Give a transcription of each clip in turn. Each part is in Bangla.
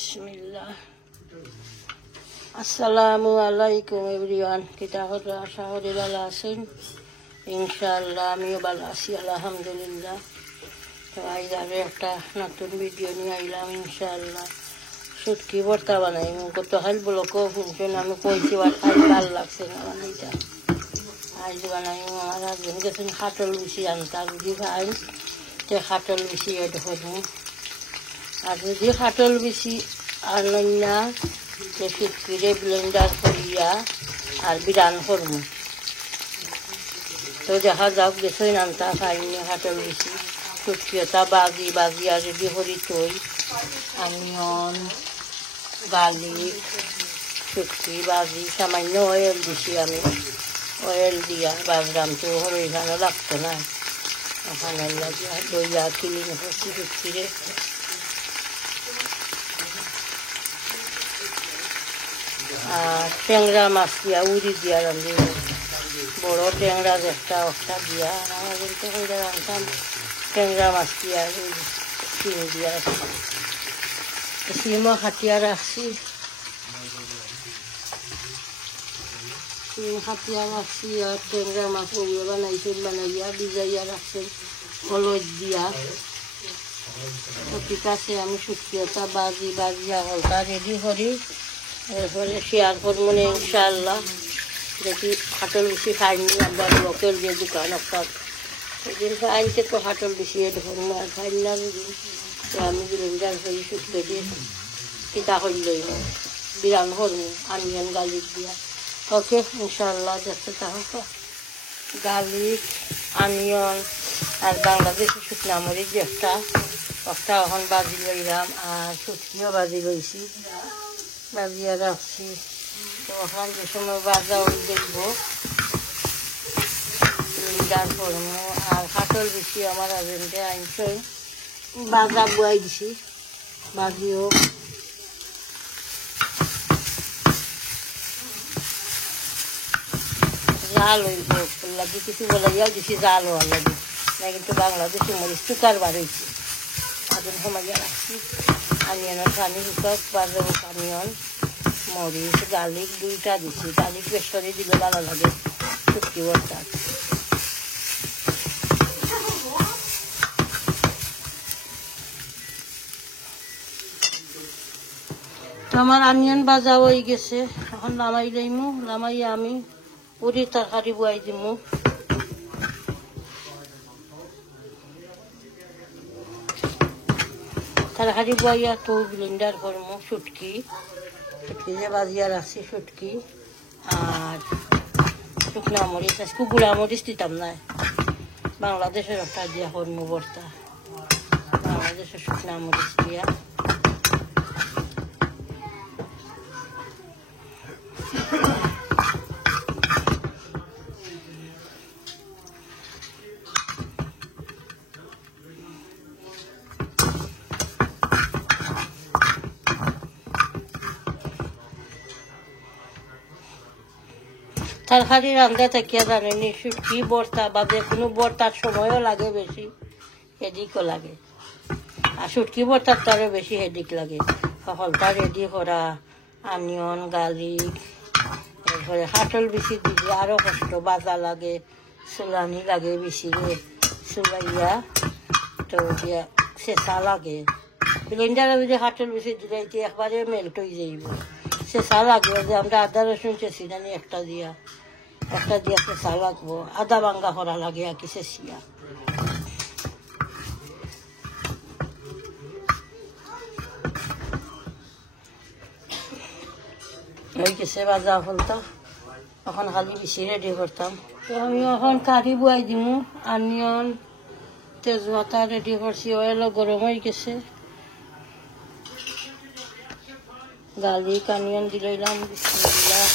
বিসমিল্লাহ। আসসালামু আলাইকুম এভরিওয়ান। কিতা হতো আশা করি ভালো আছেন। ইনশাআল্লাহ আমিও ভালো আছি আলহামদুলিল্লাহ। তো আজ আরও একটা নতুন ভিডিও নিয়ে আইলাম ইনশাআল্লাহ। শুটকি ভর্তা বানাই কত হাইল ব্লকও শুনছেন, আমি কইছি আজ ভাল লাগছে না বানাইটা। আজ বানাই আমার হাজবেন্ড গেছেন খাটল বেশি আনতা, যদি খাই তো খাটল বেশি এড করবো। আর যদি খাটল বেশি আনেন না তো শুটকিরে ব্লেন্ডার করিয়া আর বিরান করবো। তো দেখা যাক গেছই আনতা খাইনি খাটল বেশি শুটকিটা বাজি বাজিয়া রেডি করি তৈ অনিয়ন গার্লিক শুটকি বাজি সামান্য অয়েল দিছি, আমি অয়েল দিয়া বাজরাম তো হরে ভালো লাগতো না। ওখানে লাগিয়া দইয়া ক্লিন করছি শুটকিরে। আর ট্যাংরা মাছ দিয়া উড়ি দিয়া রান্ধি, বড় ট্যাংরা একটা একটা দিয়া আমাদের কইরা রান্ধতাম। ট্যাংরা মাছ দিয়া চিনি দিয়া সিমও খাটিয়া রাখছি, খাটিয়া রাখছি। আর ট্যাংরা মাছ উড়িয়ে বানাইছেন, বানাইয়া ভিজাইয়া রাখছেন হলুদ দিয়া। ঠিক আছে, আমি শুটকিটা বাজি বাজিয়া হলকা রেডি করি, এরপরে শেয়ার করবো না ইনশাআল্লাহ। দেখি খাটল বেশি খাইনি আমরা লোকের যে দোকান একটা সেদিন আনতে তো খাটল বেশি ধরুন আর খাই না যদি আমি ব্লেন্ডার করি শুটকে দিয়ে পিঠা করি লইব বিরান করবো অনিয়ন গার্লিক দিয়া। ওকে ইনশাআল্লাহ দেখতে থাকো। গার্লিক অনিয়ন আর বাংলাদেশের শুকনা মরিচ যেটা একটা এখন বাজি লইলাম, আর শুটকিও বাজি লইছি বাজিয়া রাখছি। তো ওখান যে সময় বাজা ওই দেখবো ব্লেন্ডার করবো। আর খাটল বেশি আমার হাজবেন্ডে আনছে বাজা বুয়াই দিছি, বাজিও জাল হইব লাগি কিছু বলাইয়াও দিছি জাল হওয়ার লাগে না, কিন্তু বাংলাদেশি মরিচ টুকার বার হয়েছে আগুন সমাইয়া রাখছি। অনিয়নের পানি শুকাক বাজার অনিয়ন মরিচ গার্লিক দুইটা দিছি, গার্লিক বেশ করে দিলে ভালো লাগে শুটকি ভর্তা। তো আমার অনিয়ন ভাজা হয়ে গেছে, এখন নামাই লইমু। নামাইয়া আমি পুরি তরকারি বুয়াই দিমু। তরকারি বুয়াইয়া তো ব্লেন্ডার করবো শুটকি যে বাজিয়া রাখছি শুটকি আর শুকনা মরিচ। আজকে গুঁড়া মরিচ দিতাম না, বাংলাদেশের একটা দিয়া করমু ভর্তা, বাংলাদেশের শুকনা মরিচ দিয়া। তরকারি রান্ধা থাকিয়া জানেনি শুটকি ভর্তা বা যে কোনো ভর্তার সময়ও লাগে বেশি, হেডিকও লাগে। আর শুটকি ভর্তার তো আরও বেশি হেডিক লাগে। সকলটা রেডি করা অনিয়ন গার্লিক, এরপরে খাটল বেশি দিলে আরও কষ্ট, বাজা লাগে চুলানি লাগে বেশি রে চুলাইয়া, তো দিয়া চেঁচা লাগে। ব্লেন্ডারে যদি খাটল বেশি দিলে এতিয়া একবারে মেল্ট হয়ে যাইব, চেঁচা লাগবে। যে আমরা আদা রসুন চেঁচি জানি একটা দিয়া চেঁচা লাগবো, আদা ভাঙ্গা করা লাগে আর কি চেঁচিয়া। ওই গেছে বাজা ফলতা, এখন খালি বেশি রেডি করতাম। তো আমি এখন কারি বুয়াই দিমু। অনিয়ন তেজপাতা রেডি করছি, অয়েলও গরম হয়ে গেছে। গার্লিক অনিয়ন দিলাম, বিসমিল্লাহ।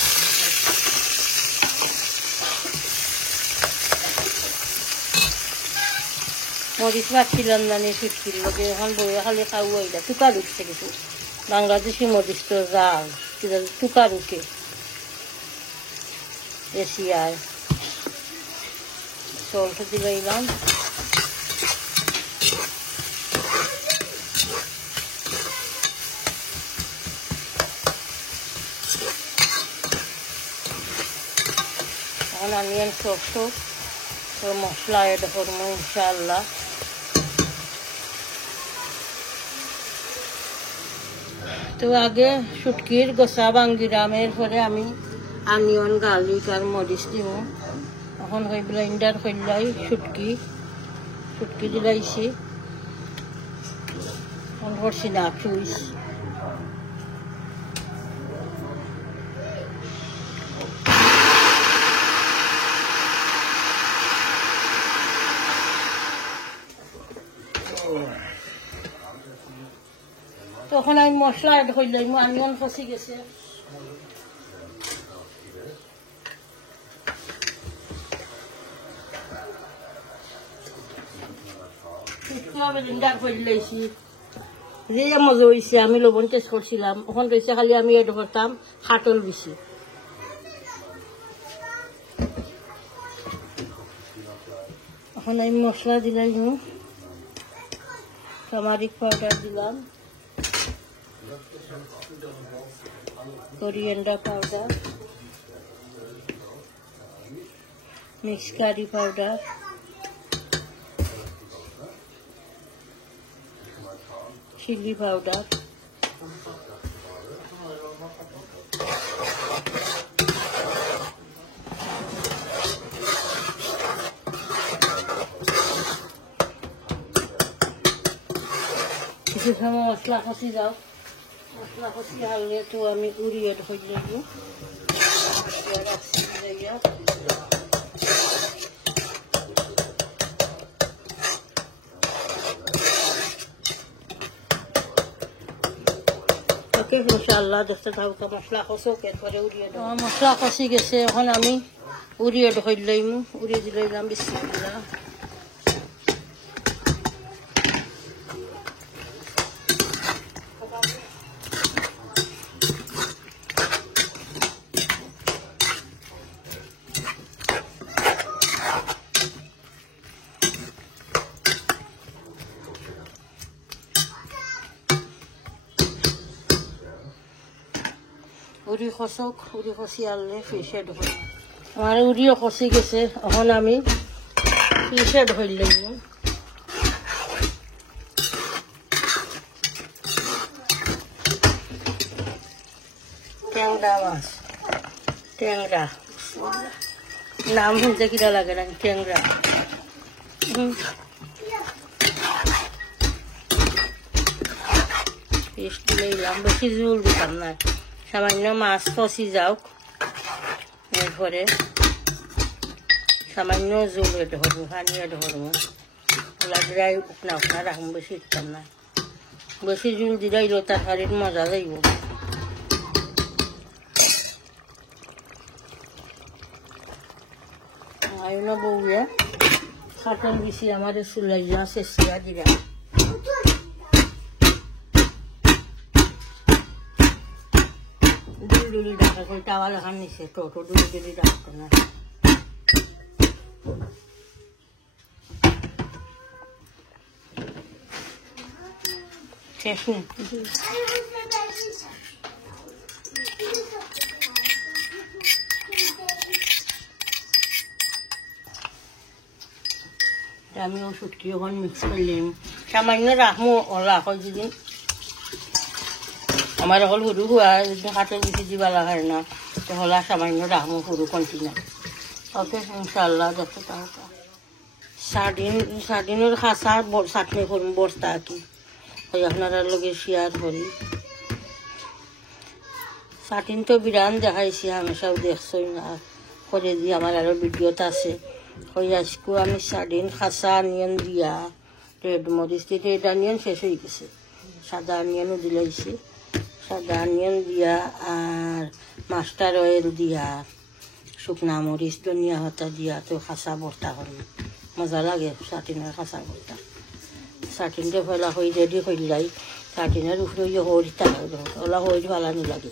মরিচ বাড়ছিলাম না শুটকির লগে, এখন বইয়া খালি খাও হইলা টুকা ঢুকছে কিছু। বাংলাদেশি মরিচ তো জাল টুকা ঢুকে এশিয়ায়। সল্ট দিলাম, এখন অনিয়ন সস তো মশলা এড করবো ইনশাআল্লাহ। তো আগে শুটকির গোসা ভাঙ্গিরাম, এরপরে আমি অনিয়ন গার্লিক আর মরিচ দিব। এখন হয়ে ব্লেন্ডার করলাই শুটকি দিলাইছি, এখন করছি না চুইস। তখন আমি মশলা এড করলাম, অনিয়ন ফসি গেছে। ব্লেন্ডার করে লাইছি, যে মজা হয়েছে। আমি লবণ টেস্ট করছিলাম, ওখান রয়েছে খালি আমি এড করতাম হাটল বেশি। এখন আমি মশলা দিলাম, টার্মারিক পাউডার দিলাম, coriander powder, mix curry powder, chilli powder, কিছু সময় মশলা কষি যাও। মশলা কষি হারলে তো আমি উড়িয়ে ধরে যাব। ওকে ইনশাআল্লাহ দেখতে থাকো মশলা কষুক, এরপরে উড়িয়ে দেবো। মশলা কষি গেছে, এখন আমি উড়িয়ে ধরে লইম, উড়িয়ে দিলাম বিসমিল্লাহ। উড়ি খসক, উড়ি খসি আনলে ফিশে ধরে আমার উড়িও খসি গেছে। এখন আমি ফিশে ধরে লইম। ট্যাংরা মাছ, ট্যাংরা নাম শুনতে কিনা লাগে না, ট্যাংরা। ফিশ দিলাম, বেশি জোর দিতাম না, সামান্য মাছ ফসি যাওক, এরপরে সামান্য জোল এড করবো, পানি এড করবো। ওলা দিলাই উকনা উকনা রাখবো, বেশি দিতাম না। বেশি জোল দিলাইলেও তরকারির মজা যাইব। আইন বউয়া খাটন বেশি আমার চুলাইয়া চেষ্টা দিলাম। ডুলি ডাকা করে টাওয়াল এখান নিচে টোটো ডুলি ডাকতো না। শেষ নেই আমি ওষুধটি ওখান মিক্স করলাম, সামান্য রাখবো। ওলা হয় যেদিন আমার অকল সরু খোৱা, যদি হাতৰ বেছি দিব লাগে না, হলা সামান্য রাখবো সরু কন্টিনার। ওকে ইনশাআল্লাহ দেখতে থাকা। সার্ডিনের খাঁচা চাটনি করুন বস্তা কি ওই আপনারা লগে শেয়ার করি। সার্ডিন তো বিরান দেখাইছি, হামেশাও দেখছই না, করে দিয়ে আমার আরও ভিডিওতে আছে। ওই আজকেও আমি সার্ডিন খাঁচা অনিয়ন দিয়া রেড মরিচ দিয়ে, রেড অনিয়ন শেষ হয়ে গেছে, সাদা অনিয়নও দিলাইছি। সাদা অনিয়ন দিয়া আর মাস্টার অয়েল দিয়া, শুকনা মরিচ, ধনিয়া পাতা দিয়া তো খাঁচা ভর্তা করুন, মজা লাগে সার্ডিনের খাঁচা ভর্তা। সার্ডিনটা ফেলা হয়ে রেডি করলাই, সার্ডিনের উপরে হইর থাকে, ওলা হইর ফালানি লাগে।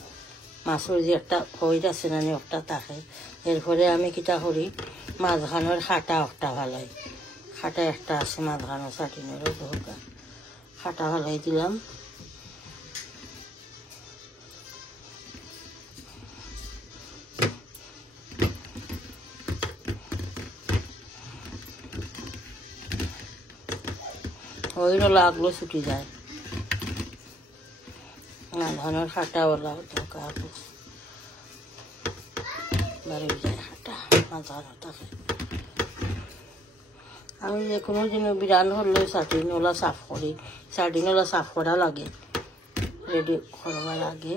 মাছের যে একটা হইর আছে না একটা থাকে। এরপরে আমি কিটা করি, মাঝখানের খাটা একটা ফালাই, খাটা একটা আছে মাঝখানের সার্ডিনেরও দরকার, খাটা ফালাই দিলাম। ওই লাগলো ছুটি যায় না ধানের হাঁটাওয়ালা দরকার বাড়ি যায় হাঁটা মাথার থাকে আমি যে কোনো দিন বিরান হলে সার্টিনওয়ালা সাফ করি সার্টিনওয়ালা সাফ করা লাগে রেডি করবার আগে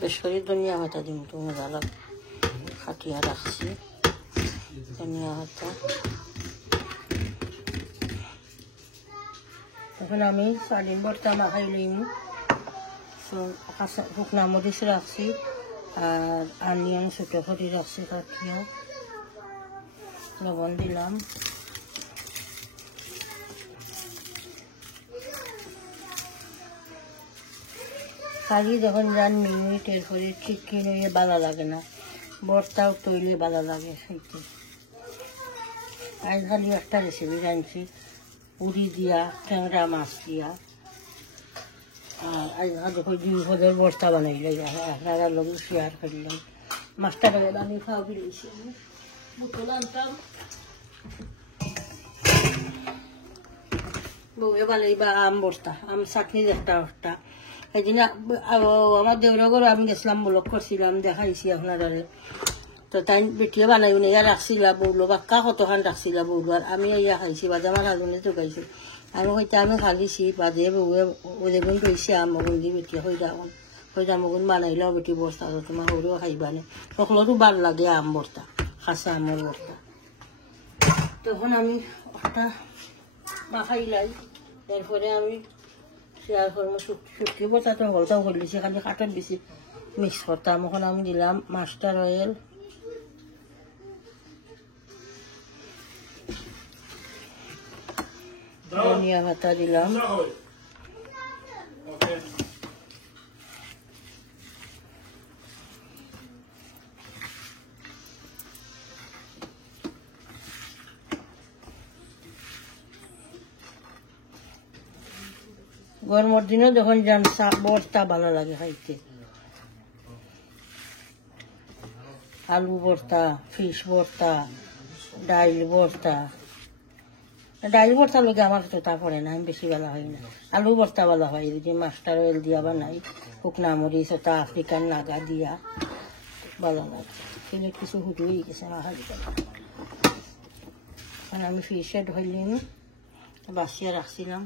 বেশ করে ধনিয়া পাতা দিন তো মজা লাগে খাটিয়া রাখছি ধনিয়া পাতা এখন আমি সার্টিন ভর্তা মাখাই লইম শুকনা মরিচ রাখছি আর আনিয়ন ছোটো করে রাখছি কাটিয়া লবণ দিলাম খালি যখন যান মিনিটের করে চিকেন হয়ে ভালো লাগে না ভর্তাও তৈরি ভালো লাগে খাইতে আজ খালি একটা রেসিপি জানছি পুরি দিয়া ট্যাংরা মাছ দিয়া আর আজ দেখো দুই পদের ভর্তা বানাইলে আপনারা লোক শেয়ার করলাম মাছটা করে আমি খাওয়া ফিরেছি বোতল আনতাম বউয়ে বানাইবা আম ভর্তা আম চাটনি একটা একটা সেদিন আমার দেউরগর আমি গেছিলাম ব্লগ করছিলাম দেখাইছি আপনারা তো তাই বেটিয়ে বানাই নিয়ে রাখছিলা বউলো বাক্কা কতখান রাখছিলা বউলো আর আমি ইয়া খাইছি বাজে আমার হাজনে জোগাইছি আমি হয়তো আমি খালিছি বাজে বউয়ে ওদেগুন রয়েছে আমগুন দি বেটিয়ে হয়তো আমগুন বানাইলেও বেটি বস্তা তোমার সৰুও খাইবা নে সকলোতো ভাল লাগে আম ভর্তা খাসা আমের ভর্তা তখন আমি একটা মাখাইলাই এরপরে আমি শেয়ার করবো শুটকি ভর্তা তো হলতাও করে দিছি খালি কাঠের বেশি মিক্স করতাম এখন আমি দিলাম মাস্টার অয়েল ধনিয়া পাতা দিলাম গরমের দিনে যখন যান ভর্তা ভালো লাগে খাইতে আলু ভর্তা ফিশ ভর্তা ডাইল ভর্তা ডাইল ভর্তা লোক আমার তো তা পড়ে না আমি বেশি ভালো হয় না আলু ভর্তা ভালো হয় যদি মাস্টার অয়েল দিয়া বানাই শুকনা মরিচ ওটা আফ্রিকান নাগা দিয়া ভালো লাগে সেগুলো কিছু হুটুই গেছে আমার হাতে কারণ আমি ফিশে ধরলিম বাসিয়া রাখছিলাম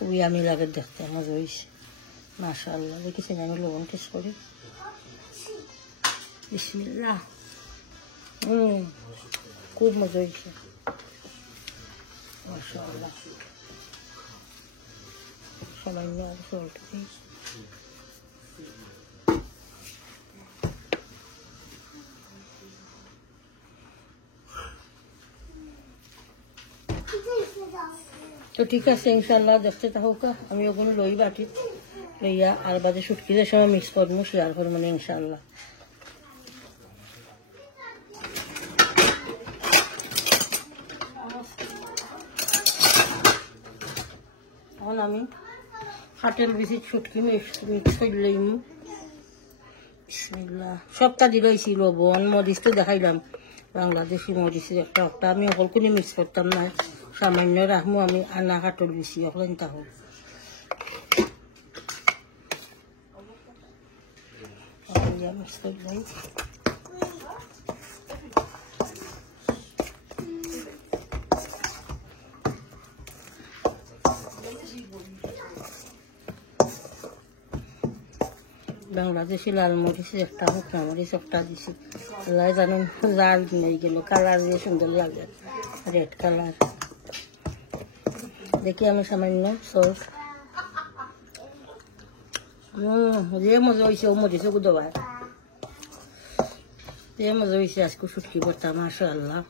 খুবই আমি লাগে দেখতে আমার রয়েছে মাশাআল্লাহ দেখেছেন আমি লবণ টেস্ট করি বিসমিল্লাহ খুব মজা হয়েছে মাশাআল্লাহ সামান্য সল্ট দিয়েছি তো ঠিক আছে ইনশাল্লাহ দেখতে থাকুকা আমি ওগুলো লই বাটি লইয়া আর বাদে শুটকিদের সময় মিক্স করবো শেয়ার করবো মানে ইনশাল্লাহ এখন আমি হাটের বেশি শুটকি মিক্স করে লইম বিসমিল্লাহ সবটা দিলইছি লবণ মরিচ তো দেখাইলাম বাংলাদেশি মরিচের একটা আমি অকলকুনি মিক্স করতাম না সামান্য রাখবো আমি আনা কাটল বেশি অকলেন তাহলে মিক্স করলাম বাংলাদেশি লাল মরিচের একটা শুকনা মরিচ একটা দিছি এলাই জানেন লাল নেই গেল কালার দিয়ে সুন্দর লাগে রেড কালার দেখি আমি সামান্য সস যে মজা হয়েছে ও মরিচ গুদো ভাই মজা হয়েছে আজকে শুটকি ভর্তা মাশাআল্লাহ।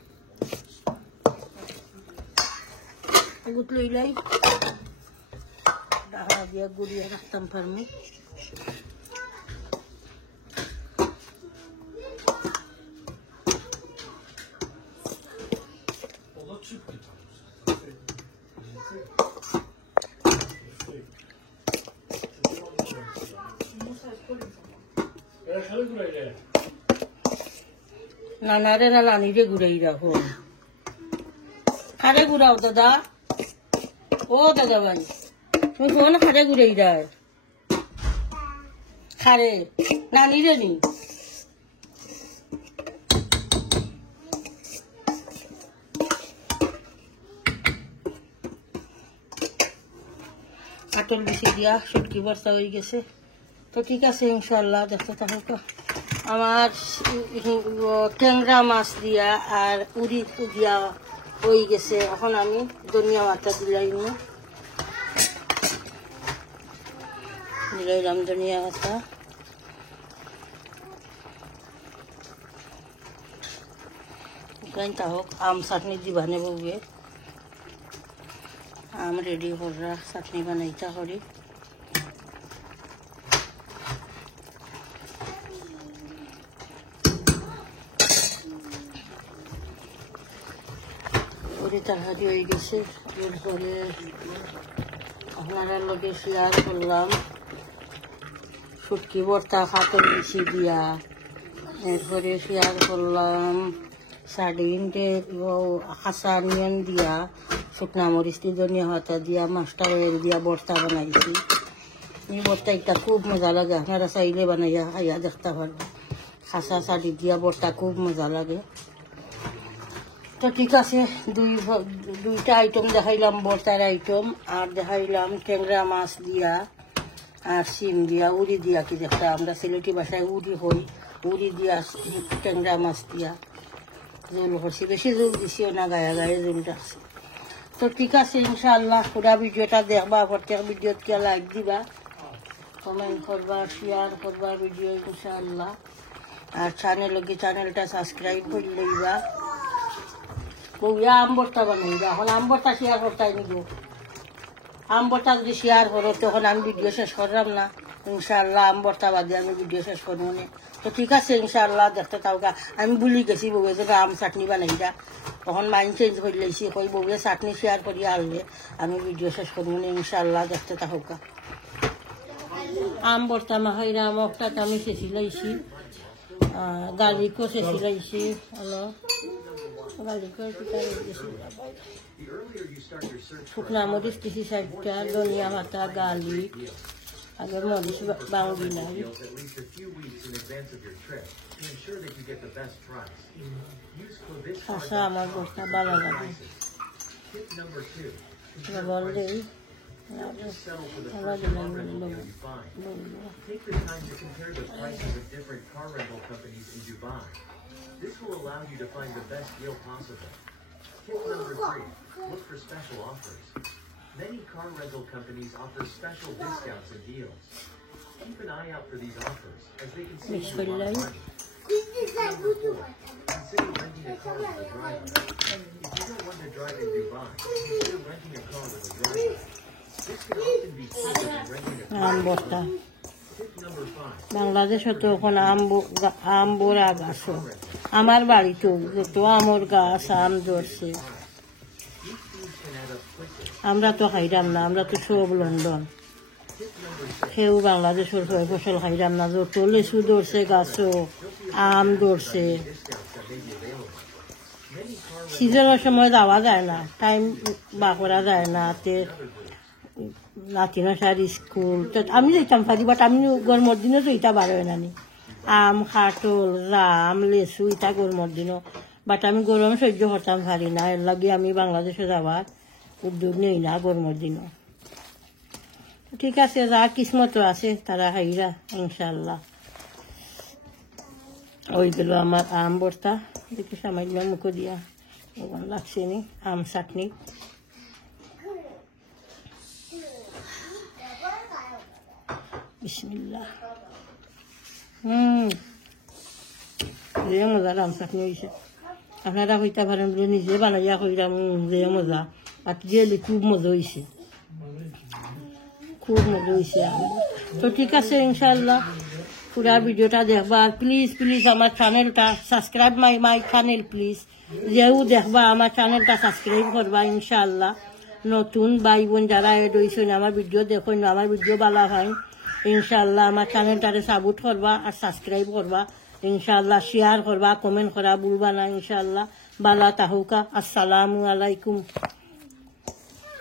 এগুলো লইলাই ডাহা দিয়া গুড়িয়ে রাখতাম পারমি। নানারে না নানিরে ঘুরাই রাখো। খারে ঘুরাও দাদা, ও দাদা ভাই তুমি কোন খারে ঘুরাই রায়? খারে নানিরে নি কাটল বেশি দিয়া শুটকি ভর্তা হয়ে গেছে। তো ঠিক আছে ইনশাল্লাহ দেখতে থাকো। আমার ট্যাংরা মাছ দিয়া আর উড়ি দিয়া হয়ে গেছে। এখন আমি ধনিয়া পাতা দিলাইলাম ধনিয়া পাতা। তা হোক আম চাটনি দিবানে বউয়ে আম রেডি করা চাটনি বানাইতা করি। তরকারি হয়ে গেছে। এরপরে আপনারা লোকে শেয়ার করলাম শুটকি ভর্তা খাতর বেশি দিয়া। এরপরে শেয়ার করলাম সার্ডিনটে কাঁচা নিয়ন দিয়া শুকনা মরিচ দিয়ে ধনিয়া পাতা দিয়া মাছটা ওয়েল দিয়া ভর্তা বানাইছি। এই ভর্তা এটা খুব মজা লাগে, আপনারা চাইলে বানাইয়া খাইয়া দেখতে পারবেন। কাঁচা সার্ডি দিয়া ভর্তা খুব মজা লাগে। তো ঠিক আছে, দুইটা আইটেম দেখাইলাম ভর্তার আইটেম, আর দেখাইলাম ট্যাংরা মাছ দিয়া আর শিম দিয়া উড়ি দিয়া কি দেখটা আমরা সিলেটি বাসায় উড়ি হই, উড়ি দিয়া ট্যাংরা মাছ দিয়া জোল করছি। বেশি জোল দিছিও না, গায়ে গায়ে জোল রাখছি। তো ঠিক আছে ইনশাআল্লাহ পুরা ভিডিওটা দেখবা, প্রত্যেক ভিডিওত কে লাইক দিবা, কমেন্ট করবা, শেয়ার করবা ভিডিও ইনশাআল্লাহ। আর চ্যানেলটা সাবস্ক্রাইব করে লইবা। বউয়া আম ভর্তা বানাইবা, এখন আম ভর্তা শেয়ার করতাই নিব। আম ভর্তা যদি শেয়ার করো তখন আমি ভিডিও শেষ করলাম না ইনশাআল্লাহ। আম ভর্তা বাদে আমি ভিডিও শেষ করবো না। তো ঠিক আছে ইনশাআল্লাহ দেখতে থাকা। আমি ভুলি গেছি বউয়ে যদি আম চাটনি বানাইবা, তখন মাইন্ড চেঞ্জ করে লাইছি, কই বউয়ে চাটনি শেয়ার করি আনলে আমি ভিডিও শেষ করবো না ইনশাআল্লাহ দেখতে থাকা। আম ভর্তা মাখাইরা আমটা আমি চেঁচি লাইছি, গার্লিকও চেঁচি লাইছি, হলো শুকনা মরিচ দিছি 4টা, ধনিয়া পাতা, গার্লিক, আগের মরিচ বাঙি নাই। কাঁচা আমার ভর্তা ভালো লাগে, লবণ দেই। This will allow you to find the best deal possible. Tip number 3, look for special offers. Many car rental companies offer special discounts and deals. Keep an eye out for these offers, as they can save you a lot of money. Tip number 4, consider renting a car with a driver. If you don't want to drive in Dubai, consider renting a car with a driver. This can often be cheaper than renting a car. বাংলাদেশে তো এখন আম্বরা গাছ, আমার বাড়িতেও যত আমর গাছ আম ধরছে। আমরা তো খাইলাম না, আমরা তো সব লন্ডন, সেও বাংলাদেশের ফসল খাইলাম না। যত লেচু ধরছে গাছও, আম ধরছে। সিজনের সময় যাওয়া যায় না, টাইম বা করা যায় না, নাতি নসার স্কুল। তো আমি যেতাম পারি, বাট আমি গরমের দিনও তো ইটা বার হয় না। আম, কাঠল, জাম, লেচু ইটা গরমের দিনও, বাট আমি গরম সহ্য করতাম পারি না। এর লাগে আমি বাংলাদেশে যাওয়ার উদ্যোগ নেই না গরমের দিনও। ঠিক আছে, যা কিসমত আছে তারা খাইরা ইনশাল্লাহ। ওই গেল আমার আম ভর্তা, দেখি সামান্য মুখো দিয়া এমন লাগছে নি আম চাটনি। বিসমিল্লাহ। যে মজা রাম চাটনি হয়েছে আপনারা হইতে পারেন বলে নিজে বানাইয়া কইরাম যে মজা আর গেলে খুব মজা হয়েছে খুব মজা হয়েছে তো ঠিক আছে ইনশাআল্লাহ পুরা ভিডিওটা দেখবা আর প্লিজ প্লিজ আমার চ্যানেলটা সাবস্ক্রাইব মাই চ্যানেল প্লিজ যেও দেখবা আমার চ্যানেলটা সাবস্ক্রাইব করবা ইনশাআল্লাহ নতুন ভাই বোন যারা এড হয়েছেন আমার ভিডিও দেখুন আমার ভিডিও ভালো হয় ইনশাআল্লাহ আমার চ্যানেলটারে সাপোর্ট করবা আর সাবস্ক্রাইব করবা ইনশাআল্লাহ শেয়ার করবা কমেন্ট করা ভুলবা না ইনশাআল্লাহ বালা তাহুকা আসসালামু আলাইকুম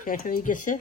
শেষ হয়ে গেছে